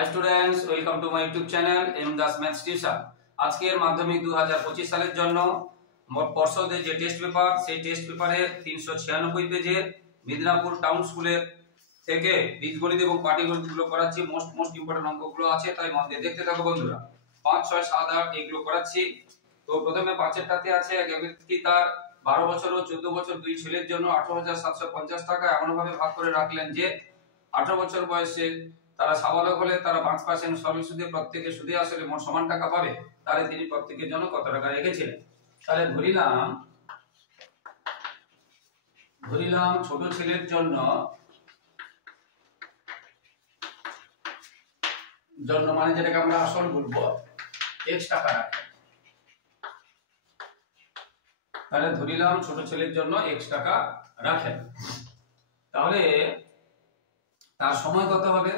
High students, welcome to my YouTube channel M Das maths tuition. আজকের মাধ্যমিক 2025 সালের জন্য পর্ষদের যে টেস্ট পেপার, সেই টেস্ট পেপারে 396 পেজের মিদনাপুর টাউন স্কুলের থেকে বীজগণিত এবং পাটিগণিতগুলো করাচ্ছি। মোস্ট ইম্পর্টেন্ট অঙ্কগুলো আছে, তাই মন দিয়ে দেখতে থাকো বন্ধুরা। 5, 6, 7, 8 এগুলো করাচ্ছি। তো প্রথমে 5এরটাতে আছে এক ব্যক্তি তার 12 বছর ও 14 বছর দুই ছেলের জন্য 18,750 টাকা এমনভাবে ভাগ করে রাখলেন যে 18 বছর বয়সে তারা সাবালক হলে তারা 5% সরল সুদে প্রত্যেকে সুদে আসলে মোট সমান টাকা পাবে। তাহলে তিনি প্রত্যেকের জন্য কত টাকা রেখেছিলেন? তাহলে ধরিলাম ছোট ছেলের জন্য মানে যেটাকে আমরা আসল বলবো x টাকা রাখে। তাহলে ধরিলাম ছোট ছেলের জন্য x টাকা রাখেন। তাহলে তার সময় কত হবে?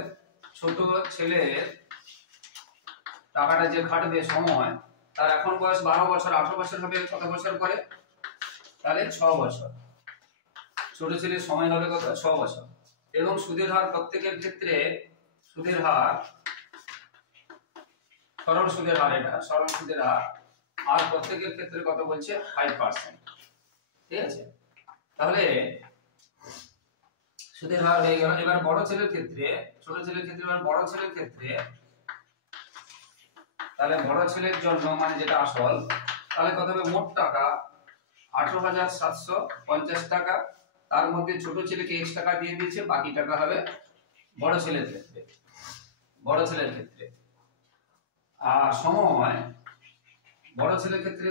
ছোট ছেলের টাকাটা যে খাটবে সময়, তার এখন বয়স 12 বছর, 18 বছর হবে কত বছর পরে? তাহলে 6 বছর। ছোট ছেলের সময় হবে কত? 6 বছর। এবং সুদের হার প্রত্যেকের ক্ষেত্রে সুদের হার সরল সুদের হার, এটা সরল সুদের হার, আর প্রত্যেকের ক্ষেত্রে কত বলছে? 5%। ঠিক আছে, তাহলে সুদের হার হয়ে গেল। এবার বড় ছেলের ক্ষেত্রে, ছোট ছেলের ক্ষেত্রে এবার বড় ছেলের ক্ষেত্রে, তাহলে বড় ছেলের জন্য মানে যেটা আসল, তাহলে কত হবে? মোট টাকা 18,750 টাকা। তার মধ্যে ছোট ছেলেকে x টাকা দিয়ে দিয়েছে, বাকি টাকা হবে বড় ছেলের ক্ষেত্রে। আর সময়, বড় ছেলের ক্ষেত্রে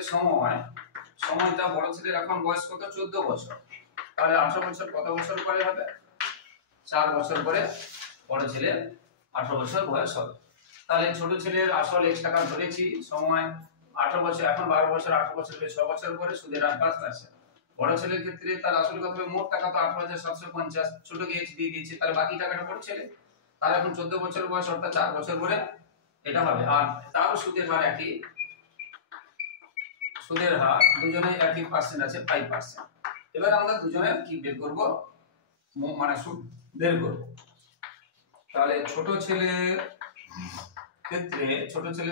সময়টা বড় ছেলের এখন বয়স কত? 14 বছর। তাহলে 18 বছর কত বছর পরে হবে? 4 বছর পরে বড় ছেলের 18 বছর বয়স হবে। তাহলে ছোট ছেলের আসল x টাকা ধরেছি, সময় 18 বছর, এখন 12 বছর, 18 বছর হয়ে 6 বছর পরে সুদের হার 5%। বড় ছেলের ক্ষেত্রে তার আসল কত হবে? মোট টাকা তো 18,750, ছোটকে x দিয়ে দিয়েছে, তাহলে বাকি টাকাটা বড় ছেলে। তার এখন 14 বছর বয়স, অর্থাৎ 4 বছর পরে এটা হবে। আর তার সুদের হার একই, সুদের হার দুজনে একই পার্সেন্ট আছে, 5%। এবার আমরা দুজনে কি বের করব? মানে সুদ বের করব। তাহলে ছোট ছেলের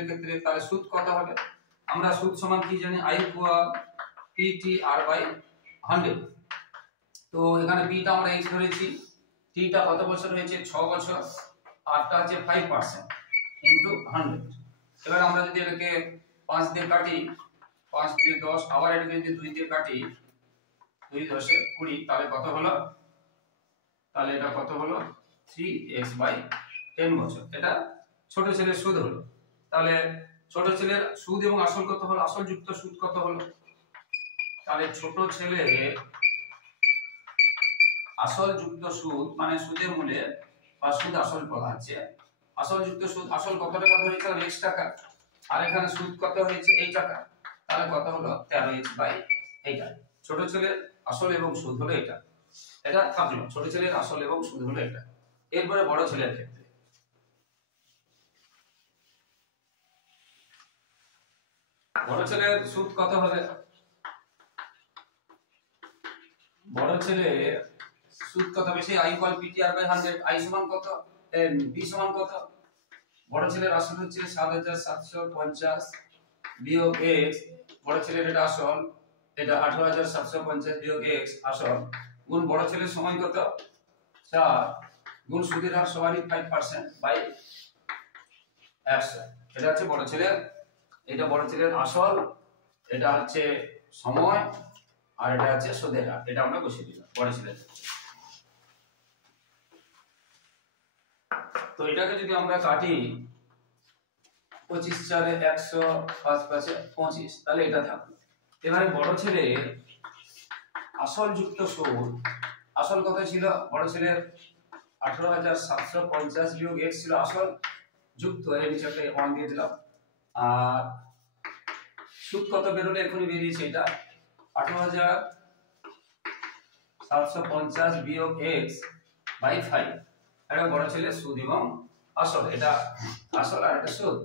ক্ষেত্রে তাহলে সুদ কত হবে? আমরা সুদ সমান কি জানি? I = PTR/100। তো এখানে p টা আমরা x ধরেছি, t টা কত বছর হয়েছে? 6 বছর, আর টা আছে 5% ইনটু 100। এবার আমরা যদি এটাকে 5 দিয়ে কাটি, 5 দিয়ে 10, আবার এটাকে যদি 2 দিয়ে কাটি, 2 10 এ 20, তাহলে কত হলো? তাহলে এটা কত হলো? 3x/10 বছর। এটা ছোট ছেলের সুদ হলো। তাহলে ছোট ছেলের সুদ এবং আসল কত হলো? আসল যুক্ত সুদ কত হলো? তাহলে ছোট ছেলের আসল যুক্ত সুদ মানে সুদের মূলে বা সুদ আসল বলা হচ্ছে, আসল যুক্ত সুদ, আসল কত টাকা ধরেছে? x টাকা। আর এখানে সুদ কত হয়েছে? এই টাকা। তাহলে কত হলো? 13x/8। ছোট ছেলের আসল এবং সুদ হলো এটা। এটা থাকলো, ছোট ছেলের আসল এবং সুদ হলো এটা। এরপরে বড় ছেলের ক্ষেত্রে, বড় ছেলের সুদ কত হবে? বড় ছেলের সুদ কত? বেশি I = PTR/100। I সমান কত? b সমান কত? বড় ছেলের আসল হচ্ছে 7,750 বিয়োগ x, বড় ছেলের এটা আসল, এটা 18,750 বিয়োগ x আসল, গুণ বড় ছেলের সময় কত? 4, গুণ সুদের হার সবারই 5%/100। এটা হচ্ছে বড় ছেলের, এটা বড় ছেলের আসল, এটা হচ্ছে সময়, আর এটা হচ্ছে সুদের হার। এটা আমরা বসিয়ে দিলাম বড় ছেলের। তো এটাকে যদি আমরা কাটি, 25 4 100, 5 5 25, তাহলে এটা থাকলো। এবারে বড় ছেলের আসল যুক্ত সুদ, আসল কত ছিল? বড় ছেলের 18,750 বিয়োগ x ছিল আসল, যুক্ত এর নিচে একটা 1 দিয়ে দিলাম। আর সুদ কত বেরোলো? এখনই বেরিয়েছে, এটা 18,750 বিয়োগ x/5। এটা বড় ছেলের সুদ এবং আসল, এটা আসল আর এটা সুদ।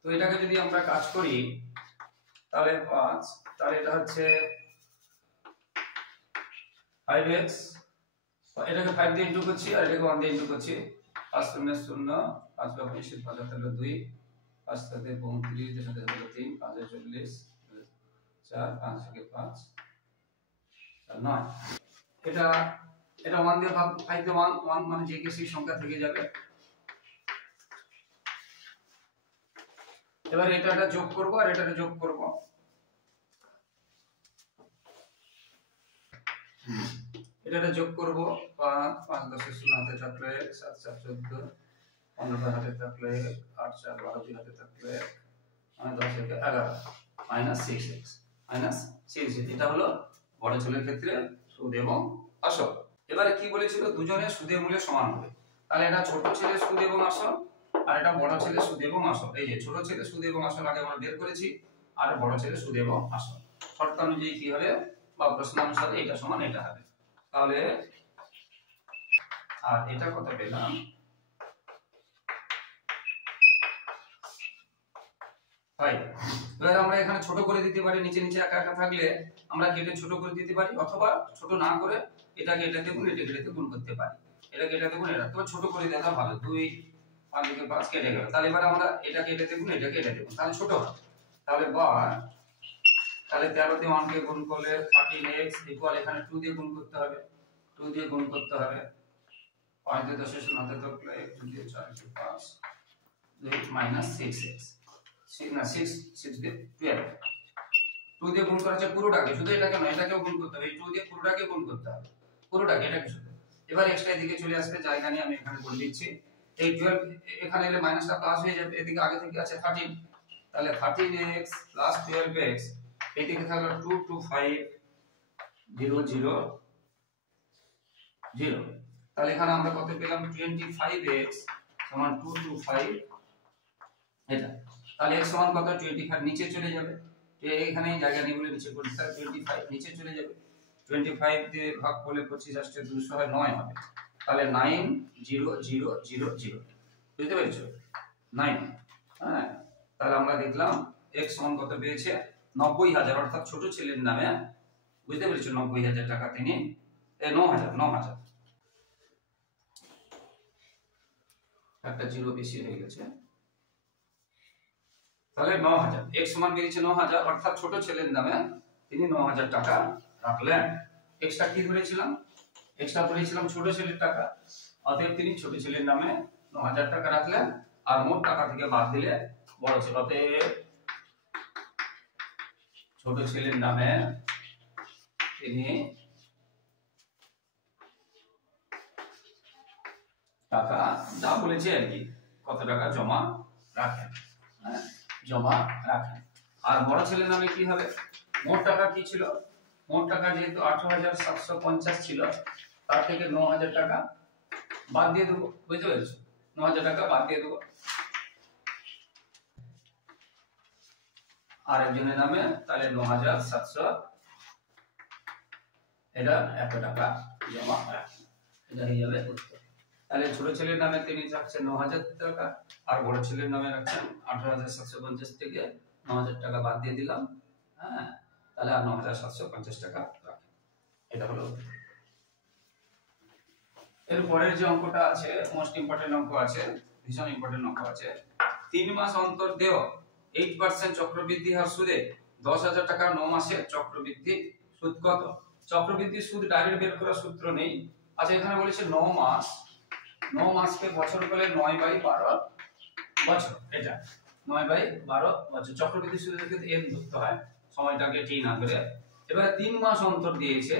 তো এটাকে যদি আমরা কাজ করি, তাহলে 5, তাহলে এটা হচ্ছে 5x, এটাকে 5 দিয়ে ইনটু করছি আর এটাকে 1 দিয়ে ইনটু করছি, 5 শূন্য শূন্য, 5 বা 25 5 হলো 2, 5 সাথে 35, এর সাথে হলো 3, 5 এ 40, 4, 5 থেকে 5, 9। এটা 1 দিয়ে ভাগ, 5 দিয়ে 1 মানে যে কে সেই সংখ্যা থেকে যাবে। এবার এটা যোগ করব আর এটা যোগ করব। এটা যোগ করব, 5 5 10 শূন্য হাতে থাকলে 7 7 14, 15 হাতে থাকলে 8 4 12 2 হাতে থাকলে 10 11 -6x -6x। এটা হলো বড় ছেলের ক্ষেত্রে সুদ এবং আসল। এবারে কি বলেছিল, দুজনের সুদের মূল্য সমান হবে। তাহলে এটা ছোট ছেলের সুদ এবং আসল আর এটা বড় ছেলের সুদ এবং আসল। এই যে ছোট ছেলের সুদ এবং আসল আগে আমরা বের করেছি, আর বড় ছেলের সুদ এবং আসল শর্ত অনুযায়ী কি হবে বা প্রশ্ন অনুসারে এটা সমান এটা হবে। তাহলে আর এটা কত পেলাম, তাই এবার আমরা এখানে ছোট করে দিতে পারি, নিচে নিচে একা একা থাকলে আমরা কেটে ছোট করে দিতে পারি, অথবা ছোট না করে এটাকে এটাতে গুণ এটাকে এটাতে গুণ করতে পারি। এটাকে এটাতে গুণ এটা তো ছোট করে দেওয়া ভালো। 2 5 থেকে 5 কেটে গেল। তাহলে এবার আমরা এটাকে এটাতে গুণ এটাকে এটাতে গুণ, তাহলে ছোট হয়। তাহলে তাহলে 13 দিয়ে 1 কে গুণ করলে 13x ইকুয়াল, এখানে 2 দিয়ে গুণ করতে হবে, 2 দিয়ে গুণ করতে হবে। 5 দিয়ে 10 এর শূন্য হাতে থাকলে 2 দিয়ে 4 দিয়ে 5 2 -6x, 6 দিয়ে 12। 2 দিয়ে গুণ করা আছে পুরোটাকে, শুধু এটাকে নয় এটাকেও গুণ করতে হবে। এই 2 দিয়ে পুরোটাকে গুণ করতে হবে, পুরোটাকে, এটাকে শুধু। এবার এক্সট্রা এদিকে চলে আসবে, জায়গা নিয়ে আমি এখানে করে দিচ্ছি। এই 12 এখানে এলে মাইনাসটা প্লাস হয়ে যাবে, এদিকে আগে থেকে আছে 13, তাহলে 13x 12x, এদিকে থাকলো 2 2 5 0 0 0। তাহলে এখানে আমরা কত পেলাম, 25x সমান 2 2 5 এটা। তাহলে x সমান কত, 25 নিচে চলে যাবে, এখানে জায়গা নেই বলে নিচে করতে হবে, 25 নিচে চলে যাবে। 25 দিয়ে ভাগ করলে 25 আসছে 200 হয় 9 হবে। তাহলে 9 0 0 0 0, বুঝতে পেরেছো 9। হ্যাঁ, তাহলে আমরা দেখলাম x সমান কত পেয়েছে, 90,000, অর্থাৎ ছোট ছেলের নামে, বুঝতে পেরেছো 90,000 টাকা তিনি 9,000 একটা জিরো বেশি হয়ে গেছে। তাহলে 9,000, x সমান বেরিয়েছে 9,000, অর্থাৎ ছোট ছেলের নামে তিনি 9,000 টাকা রাখলেন। এক্সট্রা কি ধরেছিলাম, এক্সট্রা ধরেছিলাম ছোট ছেলের টাকা, অতএব তিনি ছোট ছেলের নামে 9,000 টাকা রাখলেন। আর মোট টাকা থেকে বাদ দিলে বড় ছেলে, অতএব ছোট ছেলের নামে তিনি টাকা যা বলেছে আর কি, কত টাকা জমা রাখেন, জমা রাখেন। আর বড় ছেলের নামে কি হবে, মোট টাকা কি ছিল, মোট টাকা যেহেতু 18,750 ছিল, তার থেকে 9,000 টাকা বাদ দিয়ে দেবো, বুঝতে পেরেছো 9,000 টাকা বাদ দিয়ে দেবো। আর একজনের নামে তাহলে 9,700, এটা 1 টাকা জমা রাখেন, এটা হয়ে যাবে উত্তর। তাহলে ছোট ছেলের নামে তিনি রাখছেন 9,000 টাকা, আর বড় ছেলের নামে রাখছেন 18,750 থেকে 9,000 টাকা বাদ দিয়ে দিলাম। হ্যাঁ, তাহলে আর 9,750 টাকা রাখেন, এটা হলো। এর পরের যে অঙ্কটা আছে মোস্ট ইম্পর্টেন্ট অঙ্ক আছে, ভীষণ ইম্পর্টেন্ট অঙ্ক আছে। 3 মাস অন্তর দেয় 8% চক্রবৃদ্ধি হার সুদে 10,000 টাকা 9 মাসে চক্রবৃদ্ধি সুদ কত। চক্রবৃদ্ধি সুদ ডাইরেক্ট বের করার সূত্র নেই। আচ্ছা, এখানে বলেছে 9 মাস, 9 মাসকে বছর বলে 9/12 বছর, এটা 9/12 বছর। চক্রবৃদ্ধি সুদের ক্ষেত্রে n ধরতে হয়, সময়টাকে t না করে। এবারে 3 মাস অন্তর দিয়েছে,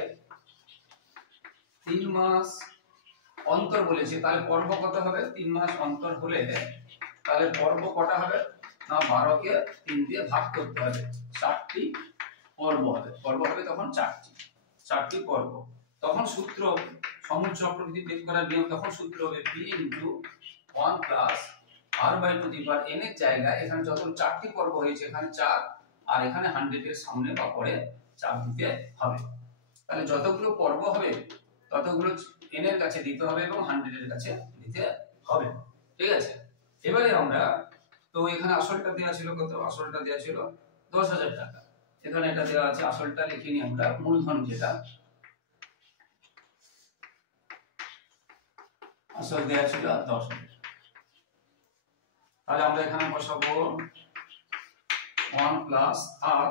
3 মাস অন্তর বলেছে, তাহলে পর্ব কত হবে, 3 মাস অন্তর হলে তাহলে পর্ব কটা হবে না, 12 কে 3 দিয়ে ভাগ করতে হবে, 4টি পর্ব হবে, পর্ব হবে তখন 4টি পর্ব। তখন সূত্র সমূহ চক্রবৃদ্ধি বের করার নিয়ম, তখন সূত্র হবে p * 1 + r/n এর জায়গায় এখানে যত 4টি পর্ব হয়েছে এখানে 4, আর এখানে 100 এর সামনে বা পরে 4 দিতে হবে। তাহলে যতগুলো পর্ব হবে ততগুলো n এর কাছে দিতে হবে এবং 100 এর কাছে দিতে হবে, ঠিক আছে। এবারে আমরা তো এখানে আসলটা দেওয়া ছিল কত, আসলটা দেওয়া ছিল 10,000 টাকা, এখানে এটা দেওয়া আছে, আসলটা লিখে নিই আমরা, মূলধন যেটা আসল দেওয়া ছিল 10,000। তাহলে আমরা এখানে বসাবো 1 প্লাস আর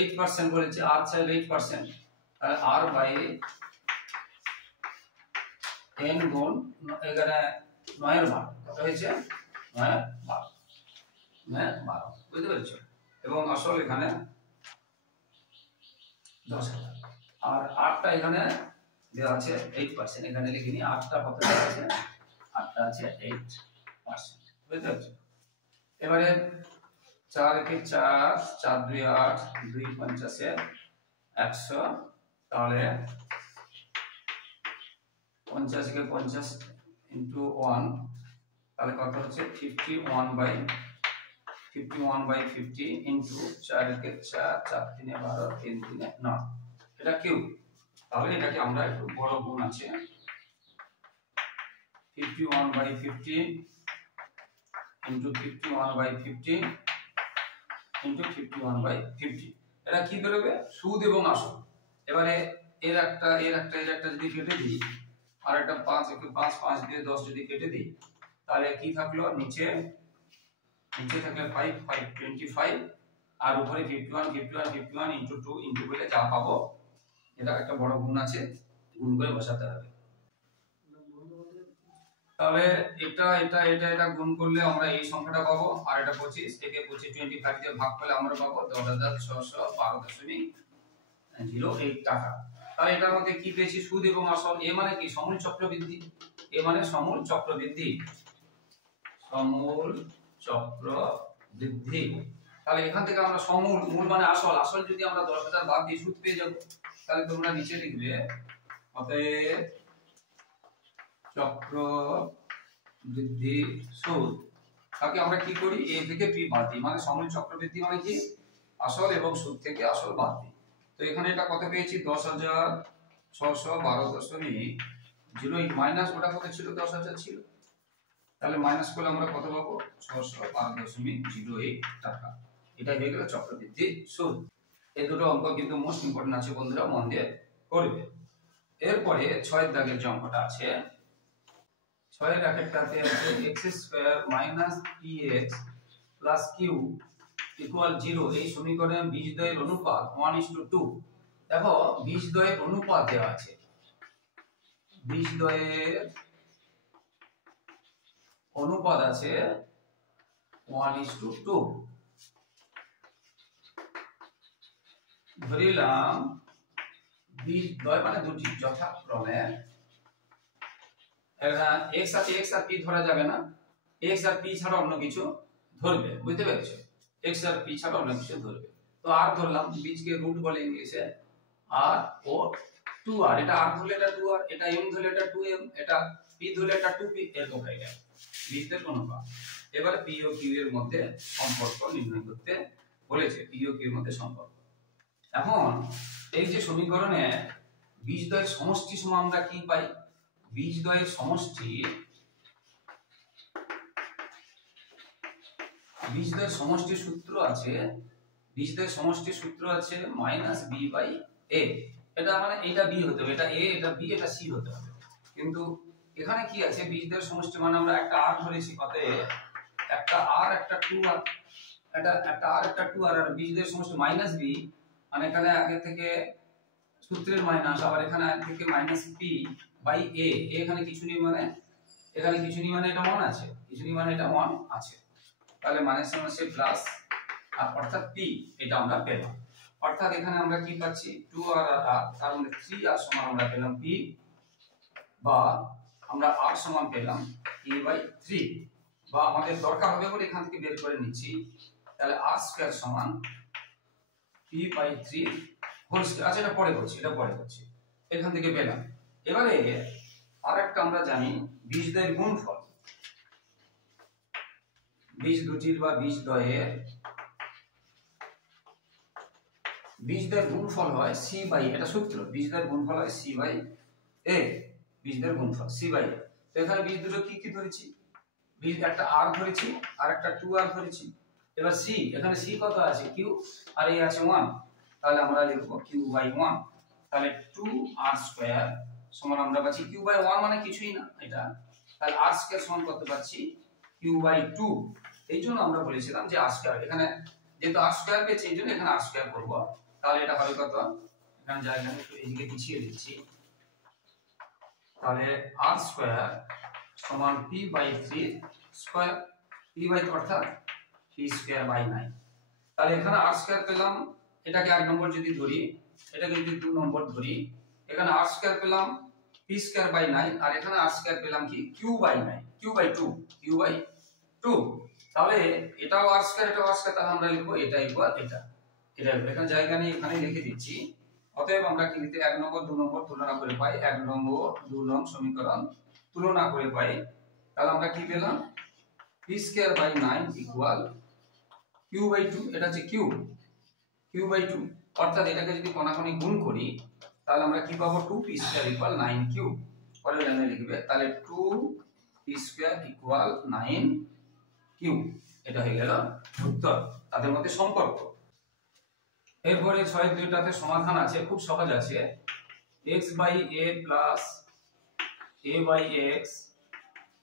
8% বলেছি, আর চাই 8%, তাহলে r বাই n গুণ এখানে 9 এর মান কত হয়েছে, 9 12 বুঝতে পেরেছো। এবং আসল এখানে 10,000, আর 8টা এখানে দেওয়া আছে 8%, এখানে লিখিনি 8টা কত দেওয়া আছে, 8টা আছে 8%, বুঝতে পেরেছো। এবারে 4 একে 4, 4 2 8, 2 50 100, তাহলে 50 কে 50 ইনটু 1, তাহলে কত হচ্ছে 51/50 ইনটু 4 একে 4, 4 3 12, 3 3 9, এটা কিউ। তাহলে এটাকে আমরা একটু বড় গুণ আছে 51/50 ইনটু 51/50 ইনটু 51/50, এটা কি বেরোবে, সুদ এবং আসল। এবারে এর একটা যদি কেটে দিই, আর একটা 5 একে 5, 5 দিয়ে 10 যদি কেটে দিই, তাহলে কি থাকলো, নিচে থাকলে 5 5 25, আর উপরে 51 ইনটু 2 ইনটু বলে যা পাবো, এটা একটা বড় গুণ আছে, গুণ করে বসাতে হবে। তাহলে এটা গুণ করলে আমরা এই সংখ্যাটা পাবো, আর এটা 25, একে 25 দিয়ে ভাগ করলে আমরা পাবো 10,612.08 টাকা। তাহলে এটার মধ্যে কি পেয়েছি, সুদ এবং আসল। এ মানে কি, সমূল চক্রবৃদ্ধি, এ মানে সমূল চক্রবৃদ্ধি, সমূল চক্রবৃদ্ধি। তাহলে এখান থেকে আমরা সমূল, মূল মানে আসল, আসল যদি আমরা 10,000 বাদ দিয়ে সুদ পেয়ে যাব, তাহলে তোমরা নিচে লিখবে অতএব চক্রবৃদ্ধি সুদ। তাকে আমরা কি করি, এ থেকে পি বাদ দিই, মানে সমূল চক্রবৃদ্ধি মানে কি, আসল এবং সুদ থেকে আসল বাদ দিই। তো এখানে এটা কত পেয়েছি, 10,612.08, মাইনাস ওটা কত ছিল, 10,000 ছিল, তাহলে মাইনাস করলে আমরা কত পাবো, 612.08 টাকা। এটা হয়ে গেল চক্রবৃদ্ধি সুদ। এই দুটো অঙ্ক কিন্তু মোস্ট ইম্পর্টেন্ট আছে বন্ধুরা, মন দিয়ে করবে। এরপরে 6 এর দাগের যে অঙ্কটা আছে, 6 এর ব্র্যাকেটটাতে আছে x² - px + q = 0। এই সমীকরণে বীজদ্বয়ের অনুপাত 1:2। দেখো বীজদ্বয়ের অনুপাত দেওয়া আছে, বীজদ্বয়ের অনুপাত আছে 1:2। ধরিলাম বীজদ্বয় মানে দুটি, যথাক্রমে x আছে, x আর p ধরা যাবে না, x আর p ছাড়া অন্য কিছু ধরবে, বুঝতে পেরেছো, x আর p ছাড়া অন্য কিছু ধরবে। তো r ধরলাম, বীজকে রুট বলে ইংলিশে, r ও 2r, এটা r ধরলে এটা 2r, এটা m ধরলে এটা 2m, এটা p ধরলে এটা 2p, এরকম হয়ে গেল বীজদের অনুপাত। এবার p ও q এর মধ্যে সম্পর্ক নির্ণয় করতে বলেছে, p ও q এর মধ্যে সম্পর্ক। এখন এই যে সমীকরণে বীজদ্বয়ের সমষ্টি সমান আমরা কি পাই, বীজদ্বয়ের সমষ্টি, বীজদ্বয়ের সমষ্টি সূত্র আছে, বীজদ্বয়ের সমষ্টি সূত্র আছে -b/a। এটা মানে এটা b হতে হবে, এটা a, এটা b, এটা c হতে হবে। কিন্তু এখানে কি আছে, বীজদ্বয়ের সমষ্টি মানে আমরা একটা r ধরেছি, অতএব একটা r একটা 2r, এটা একটা r একটা 2r, আর বীজদ্বয়ের সমষ্টি -b মানে এখানে আগে থেকে সূত্রের মাইনাস, আবার এখানে আগে থেকে -p/a, এখানে কিছু নেই, মানে এখানে কিছু নেই, মানে এটা 1 আছে, কিছু নেই মানে এটা 1 আছে, তাহলে মাইনাস আছে প্লাস, অর্থাৎ p, এটা আমরা পেলাম। অর্থাৎ এখানে আমরা কি পাচ্ছি, 2r আর r, তার মানে 3r সমান আমরা পেলাম p, বা আমরা r সমান পেলাম p/3, বা আমাদের দরকার হবে বলে এখান থেকে বের করে নিচ্ছি, তাহলে r² সমান p/3 হোল স্কয়ার। আচ্ছা এটা পরে করছি, এখান থেকে পেলাম। এবারে আরেকটা আমরা জানি, বীজদ্বয়ের গুণফল, বীজ দুটির বা বীজদ্বয়ের গুণফল হয় c/a, এটা সূত্র, বীজদ্বয়ের গুণফল হয় c/a, বীজদ্বয়ের গুণফল c/a। তো এখানে বীজ দুটো কি কি ধরেছি, বীজ একটা r ধরেছি আর একটা 2r ধরেছি। এবার c, এখানে c কত আছে, q, আর এই আছে 1, তাহলে আমরা লিখব q/1, তাহলে 2r² সমান আমরা পাচ্ছি q/1 মানে কিছুই না, এটা তাহলে r স্কয়ার সমান কত পাচ্ছি q/2। এই জন্য আমরা বলেছিলাম যে r স্কয়ার, এখানে যেহেতু r স্কয়ার পেয়েছি এই জন্য এখানে r স্কয়ার করব। তাহলে এটা হবে কত, এখানে জায়গা একটু এইদিকে পিছিয়ে দিচ্ছি, তাহলে r স্কয়ার সমান p/3 স্কয়ার, p/3 অর্থাৎ p স্কয়ার বাই 9। তাহলে এখানে r স্কয়ার পেলাম, এটাকে 1 নম্বর যদি ধরি, এটাকে যদি 2 নম্বর ধরি, এখানে r স্কয়ার পেলাম p স্কয়ার বাই 9, আর এখানে r স্কয়ার পেলাম কি q/9, q/2। তাহলে এটাও r স্কয়ার, এটাও r স্কয়ার, তাহলে আমরা লিখব এটা ইকুয়াল এটা, এখানে জায়গা নেই, এখানে লিখে দিচ্ছি। অতএব আমরা কি লিখতে 1 নম্বর 2 নম্বর তুলনা করে পাই, 1 নম্বর 2 নং সমীকরণ তুলনা করে পাই। তাহলে আমরা কি পেলাম p square by 9 equal q/2, এটা হচ্ছে q/2, অর্থাৎ এটাকে যদি কোণাকুণি গুণ করি তাহলে আমরা কি পাবো 2p স্কয়ার ইকুয়াল 9q। পরের লাইনে লিখবে তাহলে 2p স্কয়ার ইকুয়াল 9q। এটা হয়ে গেল উত্তর, তাদের মধ্যে সম্পর্ক। এরপরে 6-2টাতে সমাধান আছে, খুব সহজ আছে। x/a প্লাস a/x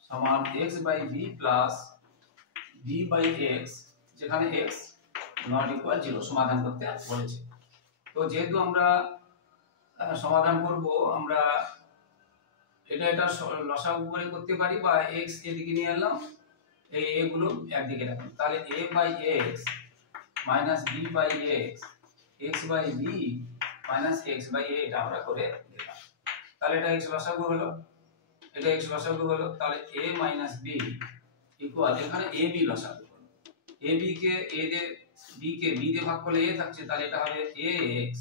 সমান x/b প্লাস b/x, যেখানে x নট ইকুয়াল 0 সমাধান করতে বলেছে। তো যেহেতু আমরা সমাধান করব, আমরা এটা লসাগু করে করতে পারি, বা x এদিকে নিয়ে এলাম, এই a গুলো একদিকে রাখলাম, তাহলে a/x minus b/x x/b minus x/a, এটা আমরা করে দিলাম। তাহলে এটা x লসাগু হলো, এটা x লসাগু হলো। তাহলে a মাইনাস b ইকুয়াল, এখানে ab লসাগু হলো, ab কে a দিয়ে, b কে b দিয়ে ভাগ করলে a থাকছে, তাহলে এটা হবে ax,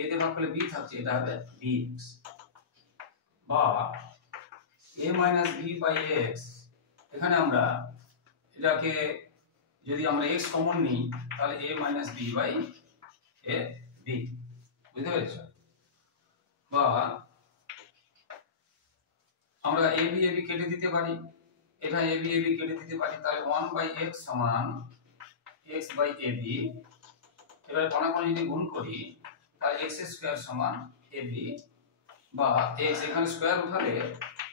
a দিয়ে ভাগ করলে b থাকছে, এটা হবে bx, বা a minus b by x, এখানে আমরা এটাকে যদি আমরা x কমন নিই তাহলে a minus b by a b, বুঝতে পেরেছো? বা আমরা a b কেটে দিতে পারি, এটা a b কেটে দিতে পারি, তাহলে 1/x সমান x বাই ab। এবার কোণাকুণি যদি গুণ করি তাহলে x স্কয়ার সমান ab, বা x এখানে স্কয়ার উঠালে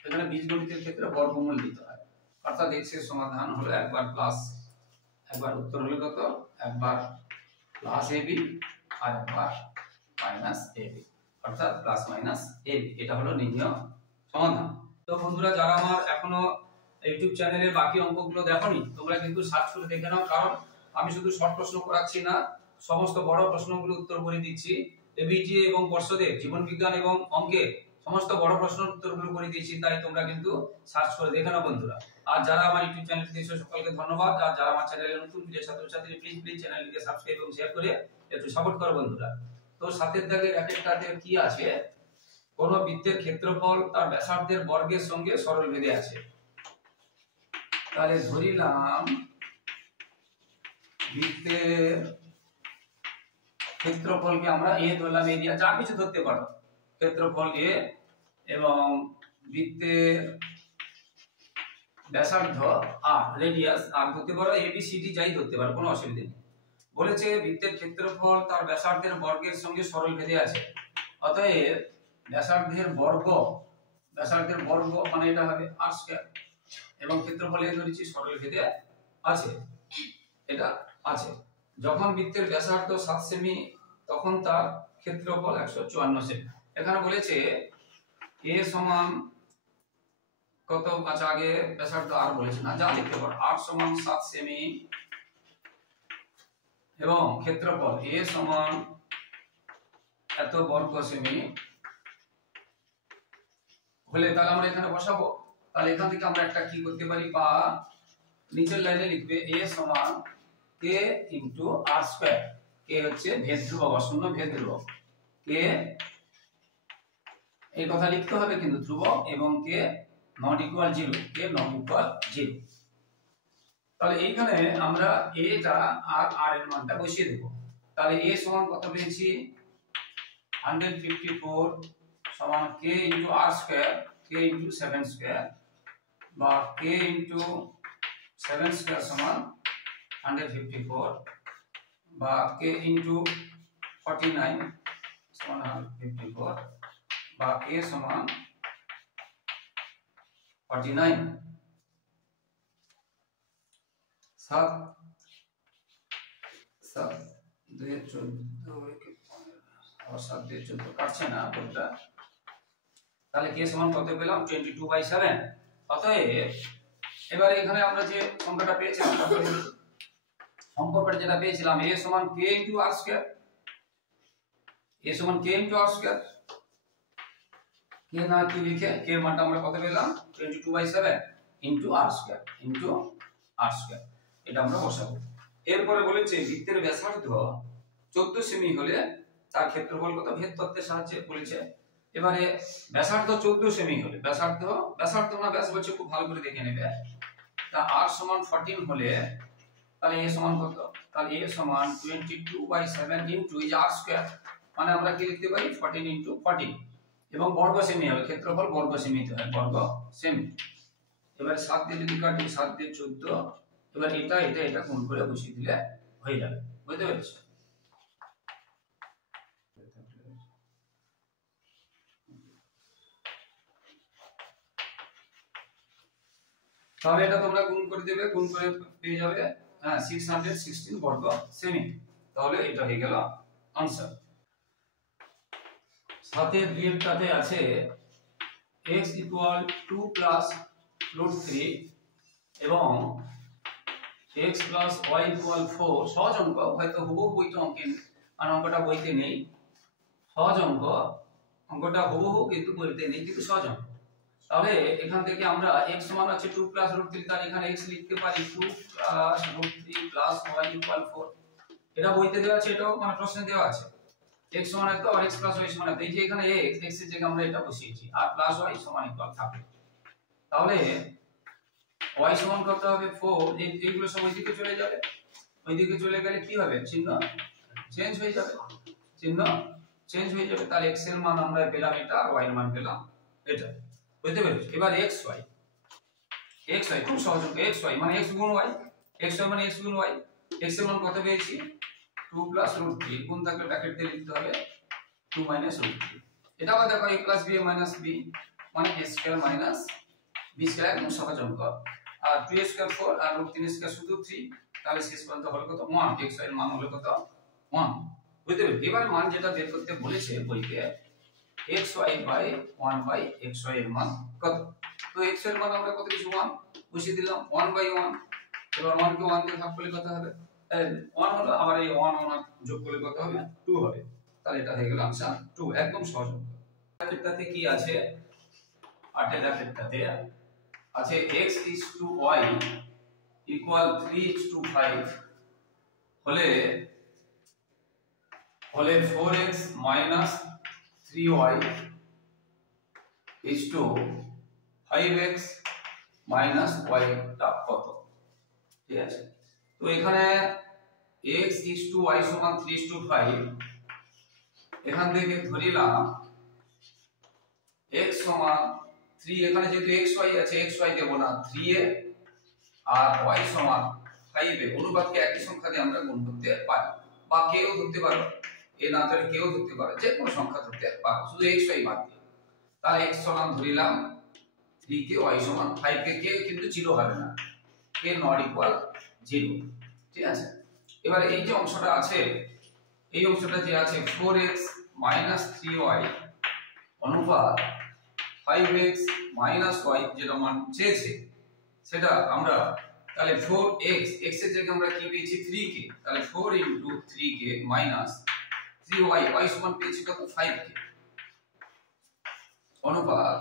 এখানে বীজগণিতের ক্ষেত্রে বর্গমূল দিতে হয়, অর্থাৎ x এর সমাধান হলো একবার প্লাস, একবার উত্তর হলো কত, একবার প্লাস ab আর একবার মাইনাস ab, অর্থাৎ প্লাস মাইনাস ab। এটা হলো নির্ণয় সমাধান। তো বন্ধুরা, যারা আমার এখনো ইউটিউব চ্যানেলে বাকি অঙ্কগুলো দেখোনি, তোমরা কিন্তু সার্চ করে দেখে নাও, কারণ আমি শুধু শর্ট প্রশ্ন করাচ্ছি না, সমস্ত বড় প্রশ্নগুলো উত্তর করে দিচ্ছি। এবিটি এবং পর্ষদের জীবন বিজ্ঞান এবং অঙ্কের সমস্ত বড় প্রশ্নের উত্তরগুলো করে দিয়েছি, তাই তোমরা কিন্তু সার্চ করে দেখে নাও বন্ধুরা। আর যারা আমার ইউটিউব চ্যানেলটিতে এসে সকলকে ধন্যবাদ, আর যারা আমার চ্যানেলে নতুন প্রিয় ছাত্রছাত্রী, প্লিজ চ্যানেলটিকে সাবস্ক্রাইব এবং শেয়ার করে একটু সাপোর্ট করো বন্ধুরা। তো সাতের দাগের এক একটাতে কি আছে, কোন বৃত্তের ক্ষেত্রফল তার ব্যাসার্ধের বর্গের সঙ্গে সরল বেঁধে আছে। তাহলে ধরিলাম বৃত্তের ক্ষেত্রফলকে আমরা a ধরলাম, এরিয়া যা কিছু ধরতে পারো, ক্ষেত্রফল a, এবং বৃত্তের ব্যাসার্ধ r, রেডিয়াস r ধরতে পারো, a b c d যাই ধরতে পারো, কোনো অসুবিধা নেই। বলেছে বৃত্তের ক্ষেত্রফল তার ব্যাসার্ধের বর্গের সঙ্গে সরল বেঁধে আছে, অতএব ব্যাসার্ধের বর্গ মানে এটা হবে r স্কয়ার, এবং ক্ষেত্রফল a ধরেছি সরল বেঁধে আছে, এটা আছে। যখন বৃত্তের ব্যাসার্ধ 7 সেমি তখন তার ক্ষেত্রফল 154 সেমি। এখানে বলেছে a সমান কত, আচ্ছা আগে ব্যাসার্ধ r বলেছে না, যা লিখতে পারো, r সমান 7 সেমি এবং ক্ষেত্রফল a সমান এত বর্গ সেমি হলে, তাহলে আমরা এখানে বসাবো। তাহলে এখান থেকে আমরা একটা কি করতে পারি, বা নিচের লাইনে লিখবে a সমান k into r square, k হচ্ছে ভেদ ধ্রুবক, অশূন্য ভেদ ধ্রুবক, k এই কথা লিখতে হবে কিন্তু ধ্রুবক, এবং k not equal 0, k not equal 0। তাহলে এইখানে আমরা a টা আর r এর মানটা বসিয়ে দেব। তাহলে a সমান কত পেয়েছি 154 সমান k into r square, k into 7 square, বা k ইনটু 7 স্কয়ার সমান 154, বা k ইনটু 49 সমান 154, বা k সমান 49 7 7 2 14 और 7 2 14 কাটছে না কোনটা, তাহলে কে সমান কত পেলাম 22/7। অতএব এবারে এখানে আমরা যে সংখ্যাটা পেয়েছিলাম সম্পর্কটা যেটা পেয়েছিলাম a সমান k * r স্কয়ার, a সমান k * r স্কয়ার, k না কি লিখে k এর মানটা আমরা কত পেলাম 22/7 * r স্কয়ার এটা আমরা বসাবো। এরপরে বলেছে বৃত্তের ব্যাসার্ধ 14 সেমি হলে তার ক্ষেত্রফল কত ভেদ তত্ত্বের সাহায্যে বলেছে। এবারে ব্যাসার্ধ 14 সেমি হলে ব্যাসার্ধ না ব্যাস বলছে খুব ভালো করে দেখে নেবে, তা r সমান 14 হলে তাহলে a সমান কত, তাহলে a সমান 22/7 * এই r স্কয়ার, মানে আমরা কি লিখতে পারি 14 * 14, এবং বর্গ সেমি হবে, ক্ষেত্রফল বর্গ সেমিতে হয়, বর্গ সেমি। এবারে 7 দিয়ে যদি কাটি 7 দিয়ে 14, এবার এটা গুণ করে বসিয়ে দিলে হয়ে যাবে, বুঝতে পেরেছো? তাহলে এটা তোমরা গুণ করে দেবে, গুণ করে পেয়ে যাবে 616 বর্গ সেমি। তাহলে এটা হয়ে গেল आंसर। সাথের দুইটাতে আছে x = 2 + √3 এবং x + y = 4। সহজ অঙ্ক, হয়তো হুবহু বইতে অঙ্কে আর অঙ্কটা বইতে নেই, সহজ অঙ্ক, অঙ্কটা হুবহু কিন্তু বইতে নেই, কিন্তু সহজ অঙ্ক। তাহলে এখান থেকে আমরা x সমান আছে 2 + √3, তাহলে এখানে x লিখতে পারি 2 + √3 + y = 4। এটা বইতে দেওয়া আছে, এটাও মানে প্রশ্নে দেওয়া আছে। x সমান এত আর x + y সমান এত, এই যে এখানে x এর জায়গায় আমরা এটা বসিয়েছি, আর প্লাস y সমান ইকুয়াল থাকে। তাহলে y সমান কত হবে 4, এইগুলো সব ওইদিকে চলে যাবে, ওইদিকে চলে গেলে কি হবে চিহ্ন চেঞ্জ হয়ে যাবে, তাহলে x এর মান আমরা পেলাম এটা আর y এর মান পেলাম এটা, বুঝতে পেরেছো? এবার xy খুব সহজ অঙ্ক, xy মানে x গুণ y, xy মানে x গুণ y, x এর মান কত পেয়েছি 2 + √3, গুণ থাকলে ব্র্যাকেট দিয়ে লিখতে হবে 2 - √3। এটা আবার দেখো a + b - b মানে a² - b², একদম সহজ অঙ্ক। আর 2a² 4 আর √3² শুধু 3, তাহলে শেষ পর্যন্ত হলো কত 1, xy এর মান হলো কত 1, বুঝতে পেরেছো? এবার মান যেটা বের করতে বলেছে বইতে xy/1/xy এর মান কত, তো x এর মান আমরা কত কিছু 1 বসিয়ে দিলাম, 1/1, এবার 1 কে 1 দিয়ে ভাগ করলে কত হবে 1 হলো, আবার এই 1 যোগ করলে কত হবে 2 হবে, তাহলে এটা হয়ে গেল आंसर 2, একদম সহজ। ক্ষেত্রটাতে কি আছে, 8 এর ক্ষেত্রটাতে আছে x = y = 3:5 হলে 4x - 3y 5x - y টা কত, ঠিক আছে? তো এখানে x = y = 3:5, এখান থেকে ধরিলাম x সমান 3, এখানে যেহেতু xy আছে xy দেব না 3a, আর y সমান 5a, অনুপাতকে একই সংখ্যা দিয়ে আমরা গুণ করতে পারি, বা কেউ ধরতে পারো, এ না ধরে কেউ ধরতে পারো, যে কোনো সংখ্যা ধরতে পারো, শুধু xy বাদ দিয়ে। তাহলে x সমান ধরিলাম 3 কে, y সমান 5 কে, কে কিন্তু 0 হবে না, কে নট ইকুয়াল 0, ঠিক আছে? এবারে এই যে অংশটা আছে, এই অংশটা যে আছে 4x - 3y অনুপাত 5x - y, যেটা মান চেয়েছে সেটা আমরা, তাহলে 4x, x এর জায়গায় আমরা কি পেয়েছি 3k, তাহলে 4 * 3k - 3y, y সমান পেয়েছি কত 5k, অনুপাত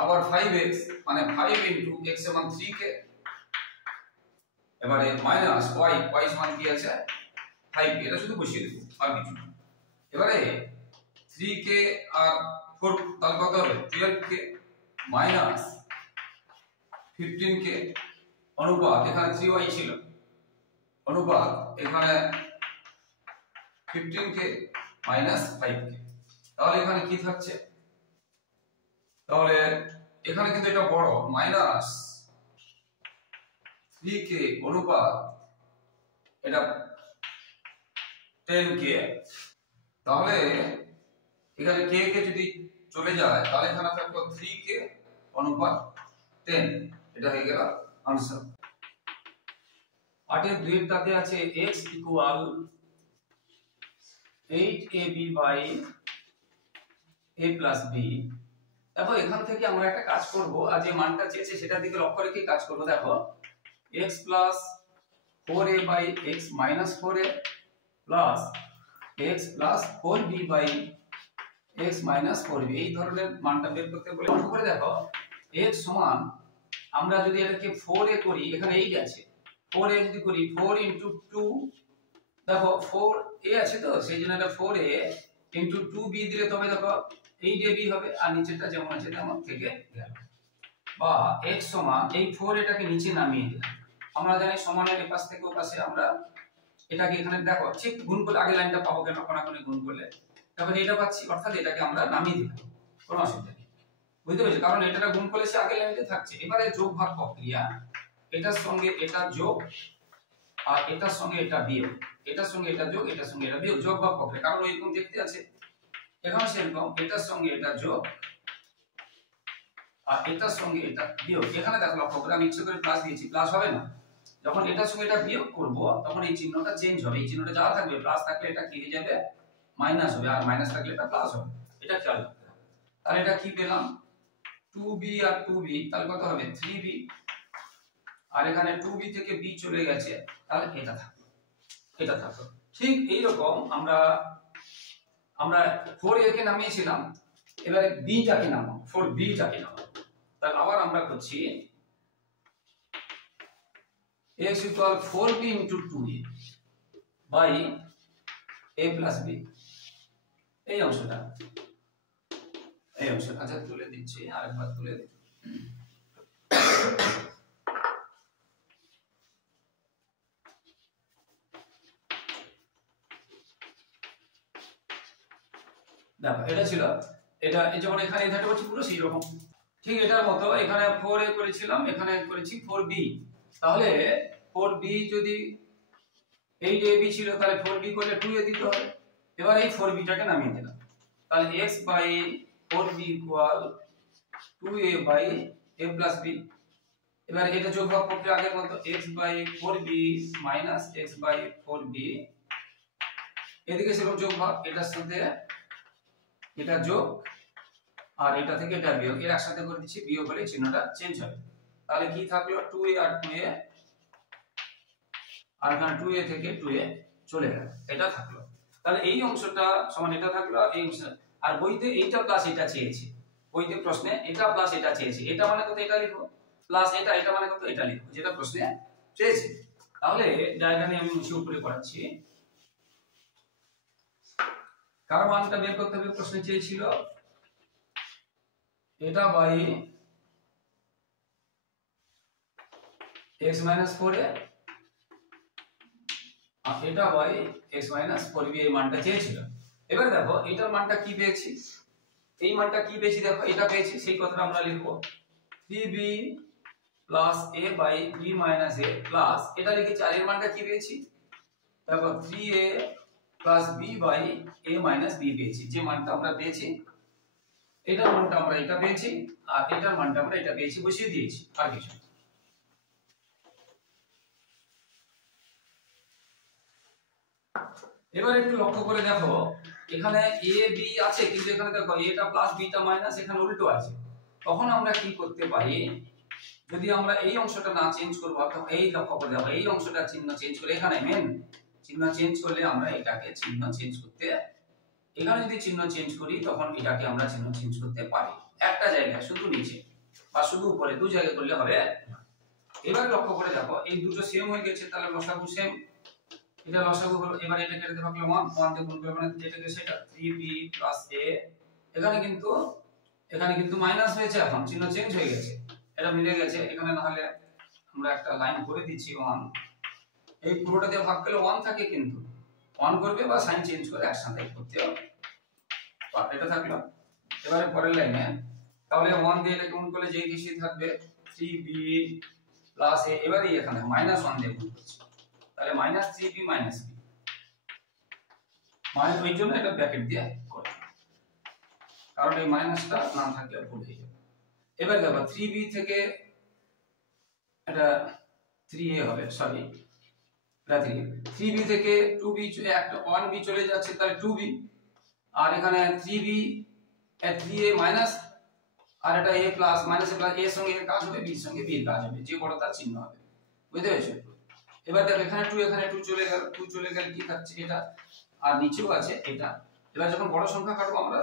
আবার 5x মানে 5 * x সমান 3k, এবারে মাইনাস y সমান কি আছে 5k, এটা শুধু বসিয়ে দেব আর কিছু না। এবারে 3k আর 4 তাহলে কত হবে 12k মাইনাস 15k, অনুপাত এখানে 3y ছিল, অনুপাত এখানে 15k মাইনাস 5k, তাহলে এখানে কি থাকছে, তাহলে এখানে কিন্তু এটা বড় মাইনাস 3k অনুপাত এটা 10k, তাহলে এখানে k কে যদি চলে যায় তাহলে এখানে থাকবে 3k অনুপাত 10। এটা হয়ে গেল आंसर। 8 এর 2 এর তাতে আছে x equal 8ab by a plus b। দেখো এখান থেকে আমরা একটা কাজ করব, আর যে মানটা চেয়েছে সেটার দিকে লক্ষ্য রেখে কাজ করব। দেখো x plus 4a by x minus 4a plus x plus 4b by x minus 4b, এই ধরনের মানটা বের করতে বলে লক্ষ্য করে দেখো x সমান, আমরা যদি এটাকে 4a করি, এখানে 8 আছে, 4a যদি করি 4 ইনটু 2, দেখো 4a আছে তো সেই জন্য এটা 4a ইনটু 2b দিলে তবে দেখো 8ab হবে, আর নিচেরটা যেমন আছে তেমন থেকে গেল। বা x সমান এই 4 এটাকে নিচে নামিয়ে দিলাম। আমরা জানি সমানের এই পাশ থেকে ওই পাশে আমরা এটাকে এখানে দেখো ঠিক গুণ করলে আগে লাইনটা পাবো কেন, কোনাকুনি গুণ করলে তারপরে এটা পাচ্ছি, অর্থাৎ এটাকে আমরা নামিয়ে দিলাম, কোনো অসুবিধা নেই। বুঝতে পেরেছো? কারণ এটা গুণ করলে সে আগের লাইনতে থাকছে। এবারে যোগ ভাগ প্রক্রিয়া, এটার সঙ্গে এটা যোগ আর এটার সঙ্গে এটা বিয়োগ, এটার সঙ্গে এটা যোগ, এটার সঙ্গে এটা বিয়োগ, যোগ ভাগ প্রক্রিয়া। কারণ ওইরকম দেখতে আছে, এখন সেরকম এটার সঙ্গে এটা যোগ আর এটার সঙ্গে এটা বিয়োগ। এখানে দেখো লক্ষ্য করে আমি ইচ্ছে করে প্লাস দিয়েছি, প্লাস হবে না। যখন এটার সঙ্গে এটা বিয়োগ করব তখন এই চিহ্নটা চেঞ্জ হবে, এই চিহ্নটা যা থাকবে প্লাস থাকলে এটা কি হয়ে যাবে মাইনাস হবে, আর মাইনাস থাকলে এটা প্লাস হবে, এটা খেয়াল রাখতে হবে। তাহলে এটা কি পেলাম 2b আর 2b, তাহলে কত হবে 3b, আর এখানে 2b থেকে b চলে গেছে, তাহলে এটা থাকলো, এটা থাকলো। ঠিক এই রকম আমরা 4a কে নামিয়েছিলাম, এবারে b টাকে নামাবো, 4b টাকে নামাবো। তাহলে আবার আমরা করছি x equal 4b into 2a by a plus b, এই অংশটা আচ্ছা তুলে দিচ্ছি, আরেকবার তুলে দিই। দেখো এটা ছিল, এটা এই যখন এখানে এই ধারটা হচ্ছে পুরো সেই রকম, ঠিক এটার মতো এখানে 4a করেছিলাম, এখানে করেছি 4b। তাহলে 4b যদি 8ab ছিল তাহলে 4b করলে 2a দিতে হবে। এবার এই 4b টাকে নামিয়ে দিলাম, তাহলে x by 4b equal 2a by a plus b। এবার এটা যোগ ভাগ প্রক্রিয়া আগের মতো, x by 4b minus x by 4b, এদিকে সেরকম যোগ ভাগ, এটার সাথে এটা যোগ আর এটা থেকে এটা বিয়োগ, এর একসাথে করে দিচ্ছি, বিয়োগ হলে চিহ্নটা চেঞ্জ হবে। তাহলে কি থাকলো 2a আর 2a, আর এখানে 2a থেকে 2a চলে গেল, এটা থাকলো। তাহলে এই অংশটা সমান এটা থাকলো, এই অংশ, আর বইতে এইটা প্লাস এটা চেয়েছে, বইতে প্রশ্নে এটা প্লাস এটা চেয়েছে, এটা মানে কত এটা লিখো, প্লাস এটা, এটা মানে কত এটা লিখো, যেটা প্রশ্নে চেয়েছে। তাহলে ডায়াগ্রামে আমি মুছে উপরে পড়াচ্ছি, কার মানটা বের করতে হবে প্রশ্নে চেয়েছিল, এটা বাই x minus 4a আর এটা বাই x minus 4b, এই মানটা চেয়েছিল। এবার দেখো এটার মানটা কি পেয়েছি, এই মানটা কি পেয়েছি, দেখো এটা পেয়েছি, সেই কথাটা আমরা লিখবো 3b plus a by b minus a plus এটা লিখেছি, আর এর মানটা কি পেয়েছি, দেখো 3a plus b by a minus b পেয়েছি। যে মানটা আমরা পেয়েছি, এটার মানটা আমরা এটা পেয়েছি, আর এটার মানটা আমরা এটা পেয়েছি, বসিয়ে দিয়েছি, আর কিছু। এবার একটু লক্ষ্য করে দেখো এখানে a b আছে, কিন্তু এখানে দেখো এটা প্লাস বিটা মাইনাস, এখানে উল্টো আছে। তখন আমরা কি করতে পারি, যদি আমরা এই অংশটা না চেঞ্জ করব, তখন এই লক্ষ্য করে দেখো এই অংশটা চিহ্ন চেঞ্জ করে, এখানে মেন চিহ্ন চেঞ্জ করলে আমরা এটাকে চিহ্ন চেঞ্জ করতে, এখানে যদি চিহ্ন চেঞ্জ করি তখন এটাকে আমরা চিহ্ন চেঞ্জ করতে পারি, একটা জায়গায় শুধু নিচে বা শুধু উপরে, দু জায়গায় করলে হবে। এবার লক্ষ্য করে দেখো এই দুটো সেম হয়ে গেছে, তাহলে লসাগু সেম, এটা লসাগু হলো। এবার এটা কেটে দেবো 1 দিয়ে গুণ করব, মানে যেটাকে সেটা 3b a, এখানে কিন্তু মাইনাস হয়েছে, এখন চিহ্ন চেঞ্জ হয়ে গেছে, এটা মিলে গেছে এখানে। না হলে আমরা একটা লাইন করে দিচ্ছি 1, এই পুরোটা দিয়ে ভাগ করলে 1 থাকে, কিন্তু 1 করবে বা সাইন চেঞ্জ করে একসাথে করতে হবে, এটা থাকলো। এবারে পরের লাইনে, তাহলে 1 দিয়ে এটা গুণ করলে যেই কিছু থাকবে 3b a, এবারে এখানে -1 দিয়ে গুণ করছি, তাহলে -3b b, মানে ওই জন্য এটা ব্র্যাকেট দিয়ে করে, কারণ এই মাইনাসটা না থাকলে ভুল হয়ে যাবে। এবার দেখো 3b থেকে এটা 3a হবে, সরি এটা 3b থেকে 2b একটা 1b চলে যাচ্ছে, তাহলে 2b, আর এখানে 3b 3a মাইনাস, আর এটা a plus minus A plus, a সঙ্গে এর কাজ হবে, b সঙ্গে b এর কাজ হবে, যে বড় তার চিহ্ন হবে, বুঝতে পেরেছো? এবার দেখো এখানে 2 এখানে 2 চলে গেল, 2 চলে গেল কি থাকছে এটা, আর নিচেও আছে এটা। এবার যখন বড় সংখ্যা কাটবো আমরা,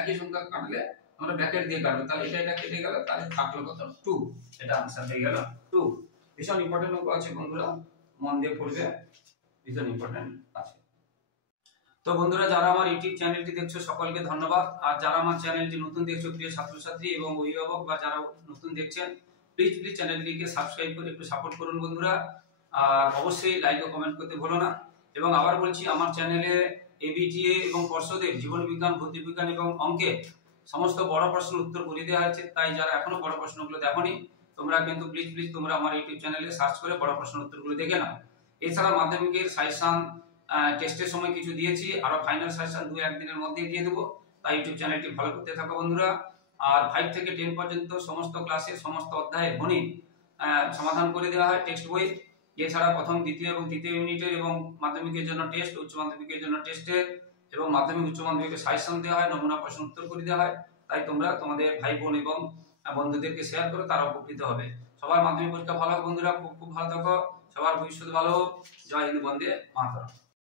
একই সংখ্যা কাটলে আমরা ব্র্যাকেট দিয়ে কাটবো, তাহলে এটা কেটে গেল, তাহলে থাকলো কত 2, এটা आंसर হয়ে গেল 2। ভীষণ ইম্পর্টেন্ট অঙ্ক আছে বন্ধুরা, মন দিয়ে পড়বে, ভীষণ ইম্পর্টেন্ট আছে। তো বন্ধুরা, যারা আমার ইউটিউব চ্যানেলটি দেখছো সকলকে ধন্যবাদ, আর যারা আমার চ্যানেলটি নতুন দেখছো প্রিয় ছাত্রছাত্রী এবং অভিভাবক বা যারা নতুন দেখছেন, প্লিজ চ্যানেলটিকে সাবস্ক্রাইব করে একটু সাপোর্ট করুন বন্ধুরা, আর অবশ্যই লাইক ও কমেন্ট করতে ভুলো না। এবং আবার বলছি, আমার চ্যানেলে এবিটিএ এবং পর্ষদের জীবন বিজ্ঞান, ভৌতিক বিজ্ঞান এবং অঙ্কে সমস্ত বড় প্রশ্নের উত্তর বলে দেওয়া হয়েছে, তাই যারা এখনো বড় প্রশ্নগুলো দেখোনি তোমরা কিন্তু প্লিজ তোমরা আমার ইউটিউব চ্যানেলে সার্চ করে বড় প্রশ্নের উত্তরগুলো দেখে নাও। এছাড়া মাধ্যমিকের সাজেশন টেস্টের সময় কিছু দিয়েছি, আরো ফাইনাল সাজেশন 2-1 দিনের মধ্যেই দিয়ে দেবো, তাই ইউটিউব চ্যানেলটি ফলো করতে থাকো বন্ধুরা। আর 5 থেকে 10 পর্যন্ত সমস্ত ক্লাসে সমস্ত অধ্যায়ের গণিত সমাধান করে দেওয়া হয় টেক্সট বই। এছাড়া প্রথম, দ্বিতীয় এবং তৃতীয় ইউনিটের এবং মাধ্যমিকের জন্য টেস্ট, উচ্চ মাধ্যমিকের জন্য টেস্টের এবং মাধ্যমিক উচ্চ মাধ্যমিকের সাজেশন দেওয়া হয়, নমুনা প্রশ্ন উত্তর করে দেওয়া হয়। তাই তোমরা তোমাদের ভাই বোন এবং বন্ধুদেরকে শেয়ার করো, তারা উপকৃত হবে। সবার মাধ্যমিক পরীক্ষা ভালো হোক বন্ধুরা, খুব খুব ভালো থাকো, সবার ভবিষ্যৎ ভালো হোক। জয় হিন্দ, বন্দে মাতরম।